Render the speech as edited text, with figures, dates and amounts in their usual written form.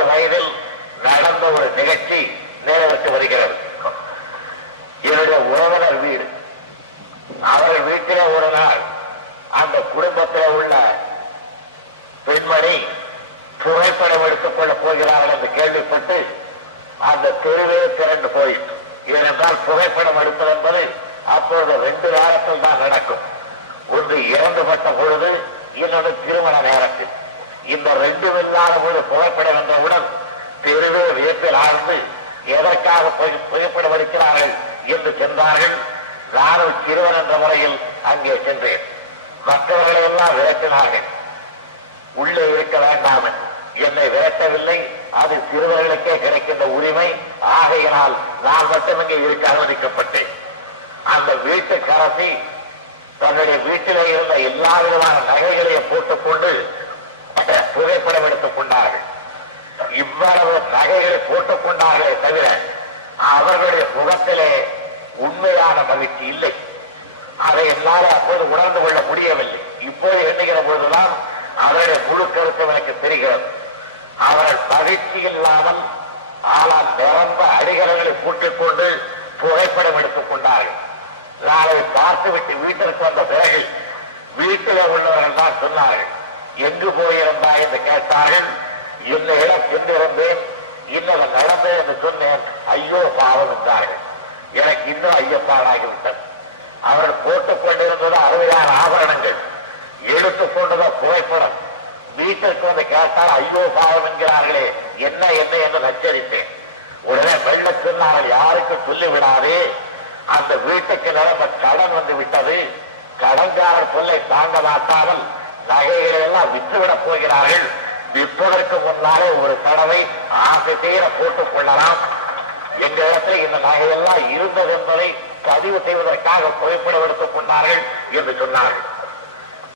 50 வயதில் நடந்த ஒரு நிகழ்ச்சி நிறைவேற்றி வருகிறது. என்னுடைய உறவினர் வீடு. அவர்கள் வீட்டிலே ஒரு நாள் அந்த குடும்பத்தில் உள்ள பெண்மணி புகைப்படம் எடுத்துக் கொள்ளப் போகிறார்கள் என்று கேள்விப்பட்டு அந்த தெருவே திரண்டு போயிட்டு. ஏனென்றால் புகைப்படம் எடுப்பது என்பது அப்போது 2 நேரத்தில் தான் நடக்கும். ஒன்று இறந்துபட்ட பொழுது, இன்னொன்று திருமண நேரத்தில். இந்த 2 இல்லாத பொழுது புகைப்படம் என்றவுடன் தெருவே வியப்பில் ஆழ்ந்து எதற்காக புகைப்படம் எடுக்கிறார்கள் என்று சென்றார்கள். நானும் சிறுவன் என்ற முறையில் அங்கே சென்றேன். மற்றவர்களை எல்லாம் விரட்டினார்கள். உள்ளே இருக்க வேண்டாம். என்னை விரட்டவில்லை. அது சிறுவர்களுக்கே கிடைக்கின்ற உரிமை. ஆகையினால் நான் மட்டும் இங்கே இருக்க அனுமதிக்கப்பட்டேன். அந்த வீட்டுக்கரசி தன்னுடைய வீட்டிலே இருந்த எல்லா விதமான நகைகளையும் போட்டுக்கொண்டு புகைப்படம் எடுத்துக் கொண்டார்கள். இவ்வளவு நகைகளை போட்டுக் கொண்டார்களே தவிர அவர்களுடைய முகத்திலே உண்மையான மகிழ்ச்சி இல்லை. அதை என்னாலே அப்போது உணர்ந்து கொள்ள முடியவில்லை. இப்போது எண்ணுகிற போதுதான் அவருடைய முழு கருத்து எனக்கு தெரிகிறது. அவர்கள் மகிழ்ச்சி இல்லாமல் ஆனால் நிரம்ப அடிகரங்களை கூட்டிக் கொண்டு புகைப்படம் எடுத்துக் கொண்டார்கள். நாளை பார்த்துவிட்டு வீட்டிற்கு வந்த பிறகு வீட்டிலே உள்ளவர்கள் தான் சொன்னார்கள், எங்கு போயிருந்தா என்று கேட்டார்கள். இந்த இடம் சென்றிருந்தேன், இன்னொரு நடந்தேன் என்று சொன்னேன். ஐயோ பாவம் என்றார்கள். எனக்கு இன்னும் ஐயப்பாடாகிவிட்டது. அவர்கள் போட்டுக் கொண்டிருந்தது அருமையான ஆபரணங்கள், எடுத்துக் கொண்டதோ புகைப்படம். வீட்டிற்கு வந்து கேட்டால் ஐயோ பாவம் என்கிறார்களே, என்ன என்ன என்று நச்சரித்தேன். உடனே வெள்ள சொன்னார்கள், யாருக்கும் சொல்லிவிடாதே, அந்த வீட்டுக்கு நடந்த கடன் வந்து விட்டது. கடன்காரர் சொல்லை தாங்க மாட்டாமல் நகைகளை எல்லாம் விற்றுவிடப் போகிறார்கள். விற்பதற்கு முன்னாலே ஒரு தடவை ஆசை தீர போட்டுக் கொள்ளலாம். எங்க இடத்தில் இந்த நகையெல்லாம் இருந்தது என்பதை பதிவு செய்வதற்காக புகைப்படம் எடுத்துக் கொண்டார்கள் என்று சொன்னார்கள்.